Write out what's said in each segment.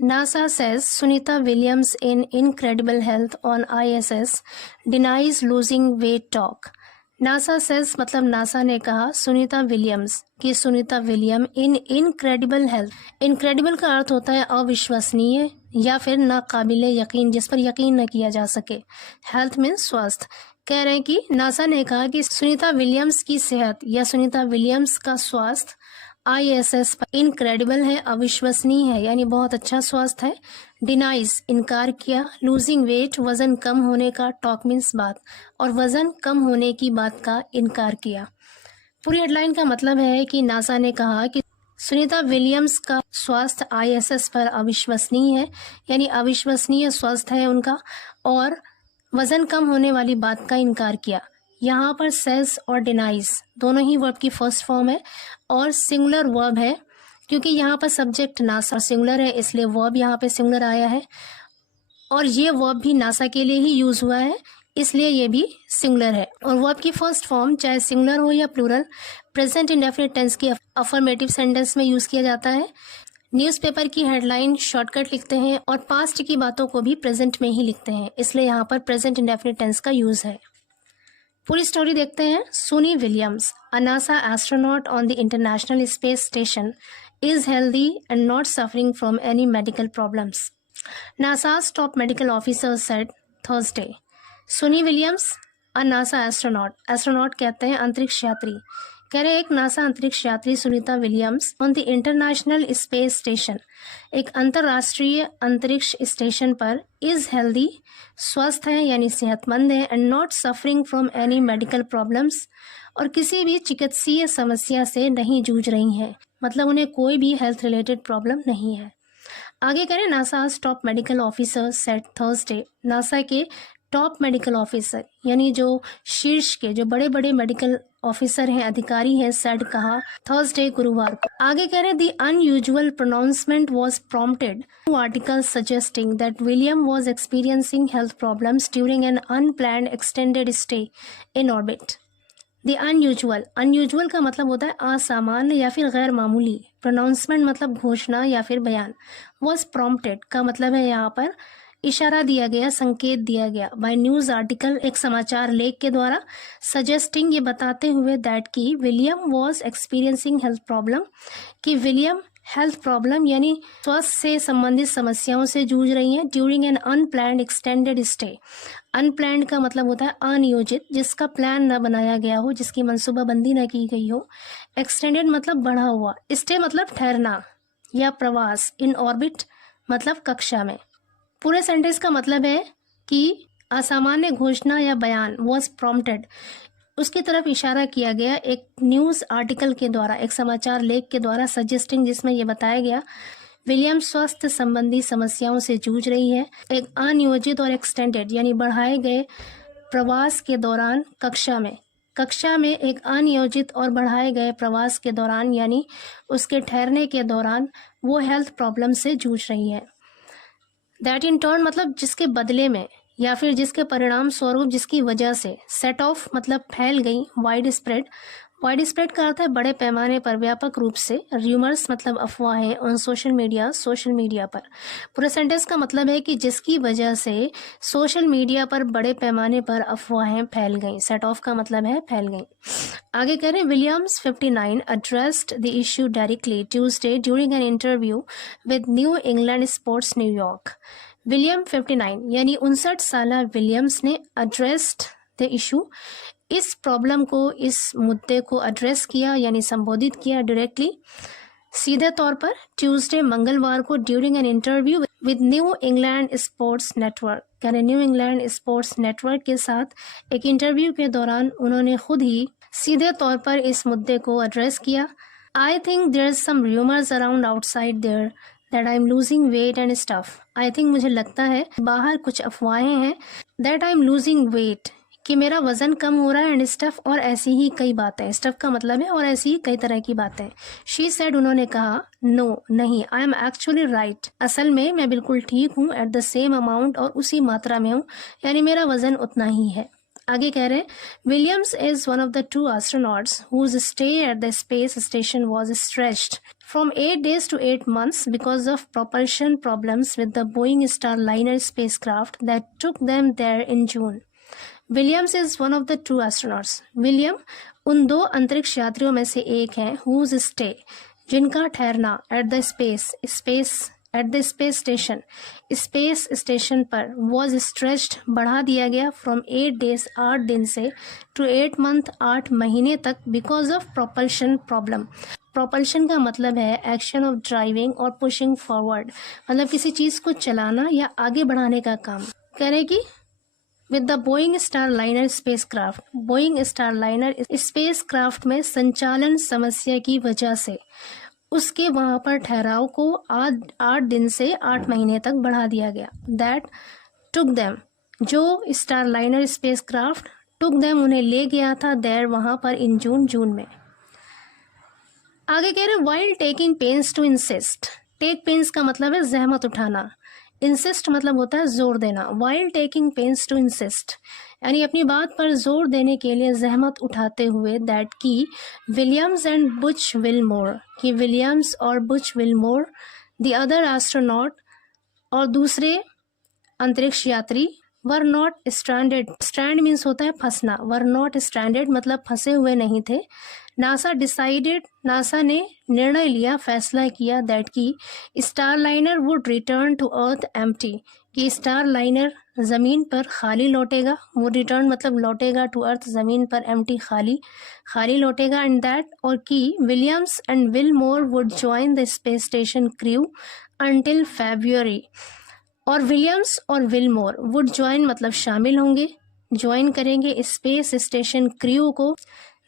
NASA says Sunita Williams in incredible health on ISS denies losing weight talk. NASA says मतलब NASA ने कहा Sunita Williams कि Sunita William इन incredible health. Incredible का अर्थ होता है अविश्वसनीय या फिर नाकाबिले यकीन, जिस पर यकीन न किया जा सके। हेल्थ मीन्स स्वास्थ्य। कह रहे हैं कि नासा ने कहा कि सुनीता विलियम्स की सेहत या सुनीता विलियम्स का स्वास्थ्य ISS पर इनक्रेडिबल है, अविश्वसनीय है, यानी बहुत अच्छा स्वास्थ्य है। डिनाइज इनकार किया, लूजिंग वेट वजन कम होने का, टॉक मीन्स बात, और वजन कम होने की बात का इनकार किया। पूरी हेडलाइन का मतलब है कि नासा ने कहा कि सुनीता विलियम्स का स्वास्थ्य ISS पर अविश्वसनीय है, यानी अविश्वसनीय स्वास्थ्य है उनका, और वजन कम होने वाली बात का इनकार किया। यहाँ पर सेज और डिनाइज दोनों ही वर्ब की फर्स्ट फॉर्म है और सिंगुलर वर्ब है, क्योंकि यहाँ पर सब्जेक्ट नासा सिंगुलर है इसलिए वर्ब यहाँ पे सिंगुलर आया है, और ये वर्ब भी नासा के लिए ही यूज हुआ है इसलिए ये भी सिंगुलर है। और वर्ब की फर्स्ट फॉर्म चाहे सिंगुलर हो या प्लूरल प्रेजेंट इंडेफिनिट टेंस की अफर्मेटिव सेंटेंस में यूज किया जाता है। न्यूज़पेपर की हेडलाइन शॉर्टकट लिखते हैं और पास्ट की बातों को भी प्रेजेंट में ही लिखते हैं, इसलिए यहाँ पर प्रेजेंट इंडेफिनिट टेंस का यूज है। पूरी स्टोरी देखते हैं। सुनी Williams, a NASA astronaut on the international space station, is healthy and not suffering from any medical problems, NASA's top medical officer said Thursday. सुनी विलियम्स, अ नासा एस्ट्रोनॉट, एस्ट्रोनॉट कहते हैं अंतरिक्ष यात्री, कह रहे एक नासा अंतरिक्ष यात्री Sunita Williams on the international space station, एक अंतर्राष्ट्रीय अंतरिक्ष स्टेशन पर, इज हेल्दी स्वस्थ है यानी सेहतमंद है, and not suffering from any medical problems, और किसी भी चिकित्सीय समस्या से नहीं जूझ रही हैं, मतलब उन्हें कोई भी हेल्थ रिलेटेड प्रॉब्लम नहीं है। आगे करें NASA's top medical officer said Thursday, NASA के टॉप मेडिकल ऑफिसर यानी जो शीर्ष के जो बड़े बड़े मेडिकल ऑफिसर हैं, अधिकारी हैं, सेड कहा थर्सडे गुरुवार को। आगे कह रहे the unusual pronouncement was prompted article suggesting that William was experiencing health problems during an unplanned extended stay in orbit. The unusual, unusual का मतलब होता है असामान्य या फिर गैर मामूली, प्रोनाउंसमेंट मतलब घोषणा या फिर बयान, वाज प्रॉम्प्टेड का मतलब है यहाँ पर इशारा दिया गया, संकेत दिया गया, बाय न्यूज आर्टिकल एक समाचार लेख के द्वारा, सजेस्टिंग ये बताते हुए दैट की William was experiencing health problem, कि विलियम हेल्थ प्रॉब्लम यानी स्वास्थ्य से संबंधित समस्याओं से जूझ रही हैं, during an unplanned extended stay. Unplanned का मतलब होता है अनियोजित, जिसका प्लान न बनाया गया हो, जिसकी मनसूबाबंदी न की गई हो। एक्सटेंडेड मतलब बढ़ा हुआ, स्टे मतलब ठहरना या प्रवास, इन ऑर्बिट मतलब कक्षा में। पूरे सेंटेंस का मतलब है कि असामान्य घोषणा या बयान वाज प्रॉम्प्टेड, उसकी तरफ इशारा किया गया एक न्यूज़ आर्टिकल के द्वारा, एक समाचार लेख के द्वारा, सजेस्टिंग जिसमें यह बताया गया विलियम स्वास्थ्य संबंधी समस्याओं से जूझ रही है, एक अनियोजित और एक्सटेंडेड यानी बढ़ाए गए प्रवास के दौरान कक्षा में एक अनियोजित और बढ़ाए गए प्रवास के दौरान यानी उसके ठहरने के दौरान वो हेल्थ प्रॉब्लम से जूझ रही है। दैट इन टर्न मतलब जिसके बदले में या फिर जिसके परिणाम स्वरूप, जिसकी वजह से। सेट ऑफ मतलब फैल गई, वाइड स्प्रेड, वाइड स्प्रेड का अर्थ है बड़े पैमाने पर, व्यापक रूप से। र्यूमर्स मतलब अफवाहें, ऑन सोशल मीडिया पर। पूरे सेंटेंस का मतलब है कि जिसकी वजह से सोशल मीडिया पर बड़े पैमाने पर अफवाहें फैल गईं। सेट ऑफ का मतलब है फैल गई। आगे कह रहे हैं Williams 59 addressed the issue directly Tuesday during an interview with New England Sports New York. William 59 यानी 59 साला विलियम्स ने addressed the issue, इस प्रॉब्लम को, इस मुद्दे को एड्रेस किया यानी संबोधित किया डायरेक्टली, सीधे तौर पर, ट्यूसडे मंगलवार को, during an interview with new England sports network, यानी न्यू इंग्लैंड स्पोर्ट्स नेटवर्क के साथ एक इंटरव्यू के दौरान उन्होंने खुद ही सीधे तौर पर इस मुद्दे को एड्रेस किया। I think there is some rumours around outside there that I am losing weight and stuff. I think मुझे लगता है बाहर कुछ अफवाहें हैं, that I am losing weight कि मेरा वजन कम हो रहा है, एंड स्टफ और ऐसी ही कई बातें। स्टफ का मतलब है और ऐसी ही कई तरह की बातें। शी सेड उन्होंने कहा, नो नहीं, आई एम एक्चुअली राइट, असल में मैं बिल्कुल ठीक हूँ, एट द सेम अमाउंट और उसी मात्रा में हूँ, यानी मेरा वजन उतना ही है। आगे कह रहे हैं Williams is one of the 2 astronauts whose stay at the space station was stretched from 8 days to 8 months because of propulsion problems with the Boeing Starliner spacecraft that took them there in June. Williams is one of the 2 astronauts. William उन 2 अंतरिक्ष यात्रियों में से एक हैं whose stay जिनका ठहरना at the space station पर वॉज स्ट्रेच्ड बढ़ा दिया गया फ्रॉम 8 days 8 दिन से टू 8 month 8 महीने तक because of propulsion problem. Propulsion का मतलब है एक्शन ऑफ ड्राइविंग और पुशिंग फॉरवर्ड, मतलब किसी चीज़ को चलाना या आगे बढ़ाने का काम. कह रहे कि with the Boeing Starliner spacecraft, Boeing Starliner spacecraft में संचालन समस्या की वजह से उसके वहाँ पर ठहराव को 8 दिन से 8 महीने तक बढ़ा दिया गया. दैट टुक देम, जो स्टारलाइनर स्पेसक्राफ्ट टुक देम उन्हें ले गया था देर वहाँ पर इन जून में. आगे कह रहे while taking pains to insist. Take pains का मतलब है जहमत उठाना, इंसिस्ट मतलब होता है जोर देना. While taking pains to insist यानी अपनी बात पर जोर देने के लिए जहमत उठाते हुए. दैट की विलियम्स एंड बुच विलमोर, कि विलियम्स और Butch Wilmore the other astronaut और दूसरे अंतरिक्ष यात्री were not stranded. Strand means होता है फंसना, वर नॉट स्ट्रैंडेड मतलब फंसे हुए नहीं थे. नासा डिसाइडेड, नासा ने निर्णय लिया, फैसला किया दैट की Starliner would return to earth empty, कि स्टारलाइनर ज़मीन पर खाली लौटेगा. वो रिटर्न मतलब लौटेगा टू अर्थ ज़मीन पर, एम्प्टी खाली लौटेगा. एंड दैट और कि Williams and Wilmore would join the space station crew until February. और विलियम्स और विलमोर वुड ज्वाइन मतलब शामिल होंगे, ज्वाइन करेंगे स्पेस स्टेशन क्रू को.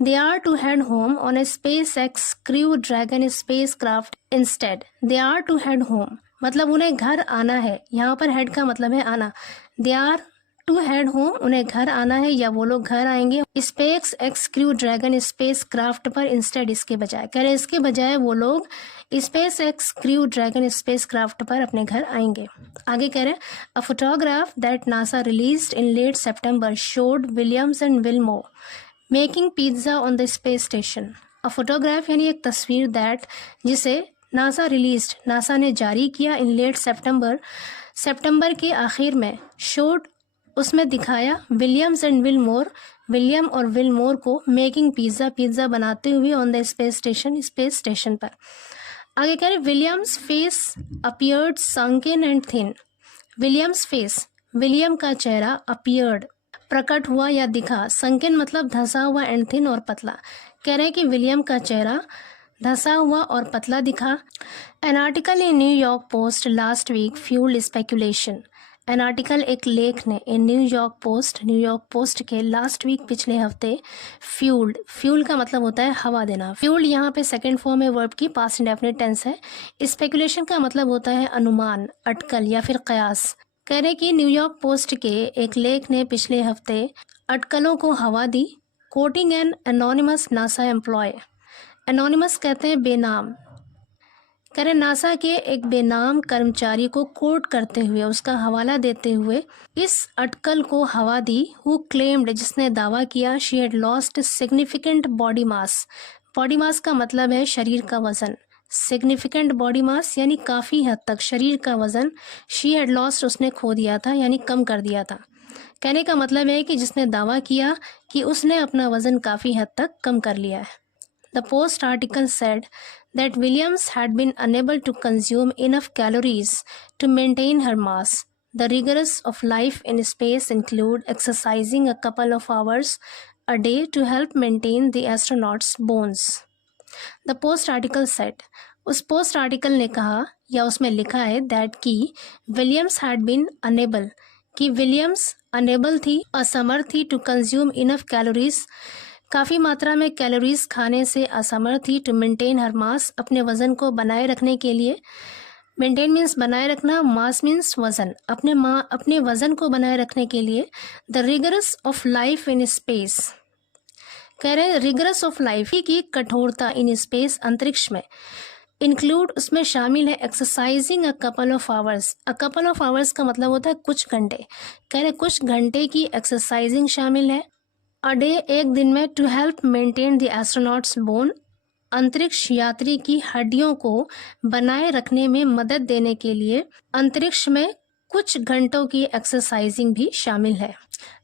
They are to head home on a SpaceX Crew Dragon spacecraft instead. They are to head home मतलब उन्हें घर आना है. यहाँ पर head का मतलब है आना. They are to head home उन्हें घर आना है या वो लोग घर आएंगे SpaceX Crew Dragon spacecraft पर instead इसके बजाय. कह रहे इसके बजाय वो लोग SpaceX Crew Dragon spacecraft पर अपने घर आएंगे. आगे कह रहे a photograph that NASA released in late September showed Williams and Wilmore making pizza on the space station. A photograph यानी एक तस्वीर दैट जिसे नासा रिलीज्ड, नासा ने जारी किया इन लेट सितंबर के आखिर में. शोड उसमें दिखाया विलियम्स एंड विलमोर, विलियम और विलमोर को मेकिंग पिज्ज़ा बनाते हुए ऑन द स्पेस स्टेशन पर. आगे कह रहे Williams face appeared sunken and thin. Williams face, William का चेहरा अपीयर्ड प्रकट हुआ या दिखा, संकन मतलब धंसा हुआ एंड थिन और पतला. कह रहे हैं कि विलियम का चेहरा धंसा हुआ और पतला दिखा. An article in New York post last week fuelled speculation. An article एक लेख ने इन न्यूयॉर्क पोस्ट के लास्ट वीक पिछले हफ्ते फ्यूल्ड का मतलब होता है हवा देना. फ्यूल्ड यहाँ पे सेकंड फॉर्म है वर्ब की, पास्ट इंडेफिनिट टेंस है. स्पेकुलेशन का मतलब होता है अनुमान, अटकल या फिर कयास. कह रहे कि न्यूयॉर्क पोस्ट के एक लेख ने पिछले हफ्ते अटकलों को हवा दी. Quoting an anonymous NASA employee. Anonymous कहते हैं बेनाम. कह रहे नासा के एक बेनाम कर्मचारी को कोट करते हुए, उसका हवाला देते हुए इस अटकल को हवा दी. हु क्लेम्ड जिसने दावा किया she had lost significant body mass. Body mass का मतलब है शरीर का वजन. सिग्निफिकेंट बॉडी मास यानी काफ़ी हद तक शरीर का वजन. शी हैड लॉस्ट उसने खो दिया था यानी कम कर दिया था. कहने का मतलब है कि जिसने दावा किया कि उसने अपना वजन काफ़ी हद तक कम कर लिया है. The post article said that Williams had been unable to consume enough calories to maintain her mass. The rigorous of life in space include exercising a couple of hours a day to help maintain the astronauts bones. The post article said, उस post article ने कहा या उसमें लिखा है that की Williams had been unable, कि Williams unable थी, असमर्थ थी, टू कंज्यूम इनफ कैलोरीज काफ़ी मात्रा में कैलोरीज खाने से असमर्थ थी, टू मेंटेन हर मास अपने वज़न को बनाए रखने के लिए. मेंटेन मीन्स बनाए रखना, मास मीन्स वज़न, अपने वज़न को बनाए रखने के लिए. The rigorous of life in space. कह रहे हैं रिगरस ऑफ लाइफ की कठोरता इन स्पेस अंतरिक्ष में. इंक्लूड उसमें शामिल है exercising a couple of hours. A couple of hours का मतलब होता है कुछ घंटे, कह रहे कुछ घंटे की एक्सरसाइजिंग शामिल है। अ डे, एक दिन में, to help maintain the astronauts bone, अंतरिक्ष यात्री की हड्डियों को बनाए रखने में मदद देने के लिए अंतरिक्ष में कुछ घंटों की एक्सरसाइजिंग भी शामिल है।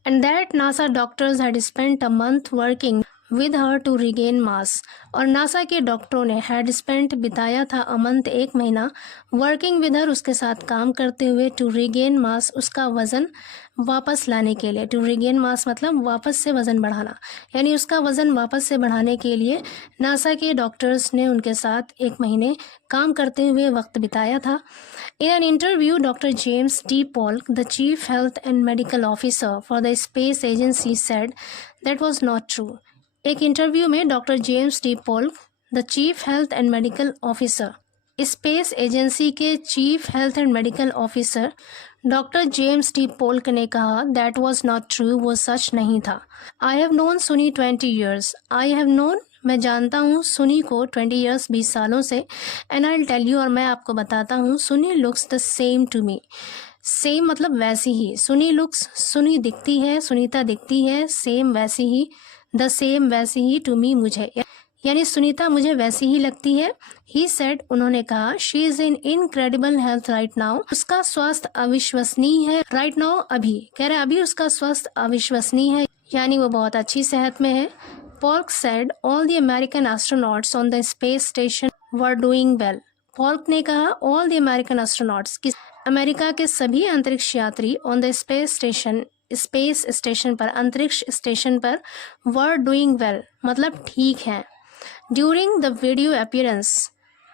And that NASA doctors had spent a month working with her to regain mass, और नासा के डॉक्टरों ने हैड स्पेंट बिताया था अ मंथ, एक महीना, वर्किंग विद हर, उसके साथ काम करते हुए, टू रिगेन मास, उसका वजन वापस लाने के लिए। टू रिगेन मास मतलब वापस से वजन बढ़ाना, यानी उसका वजन वापस से बढ़ाने के लिए नासा के डॉक्टर्स ने उनके साथ एक महीने काम करते हुए वक्त बिताया था। In an interview, Dr. James D. Polk, the Chief Health and Medical Officer for the Space Agency, said that was not true. एक इंटरव्यू में doctor James D Polk, the chief health and medical officer, space agency के chief health and medical officer doctor James D Polk ने कहा that was not true, वो सच नहीं था। I have known सुनी 20 years, I have known, मैं जानता हूँ सुनी को 20 ईयर्स, 20 सालों से, and I will tell you, और मैं आपको बताता हूँ, Suni looks the same to me. Same मतलब वैसी ही, सुनी लुक्स, सुनी दिखती है, सुनीता दिखती है, सेम वैसी ही, द सेम वैसी ही, टू मी मुझे, यानी सुनीता मुझे वैसी ही लगती है। ही सेड, उन्होंने कहा, she is in incredible health right now, उसका स्वास्थ्य अविश्वसनीय है। राइट नाउ अभी, कह रहे अभी उसका स्वास्थ्य अविश्वसनीय है, यानी वो बहुत अच्छी सेहत में है। Polk said all the American astronauts on the space station were doing well. Polk ने कहा ऑल द अमेरिकन एस्ट्रोनॉट्स, कि अमेरिका के सभी अंतरिक्ष यात्री, on the space station, space station पर, अंतरिक्ष स्टेशन पर, वर डूइंग वेल मतलब ठीक हैं। During the video appearance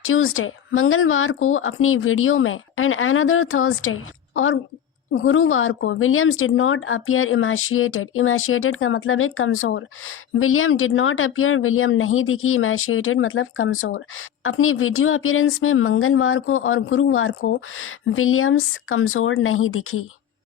Tuesday, मंगलवार को अपनी वीडियो में, एंड अनदर थर्सडे, और गुरुवार को, विलियम्स डिड नॉट अपीयर इमेशिएटेड। इमेशिएटेड का मतलब है कमज़ोर। William did not appear, William नहीं दिखी, इमेशिएटेड मतलब कमज़ोर। अपनी वीडियो अपीयरेंस में मंगलवार को और गुरुवार को विलियम्स कमज़ोर नहीं दिखी।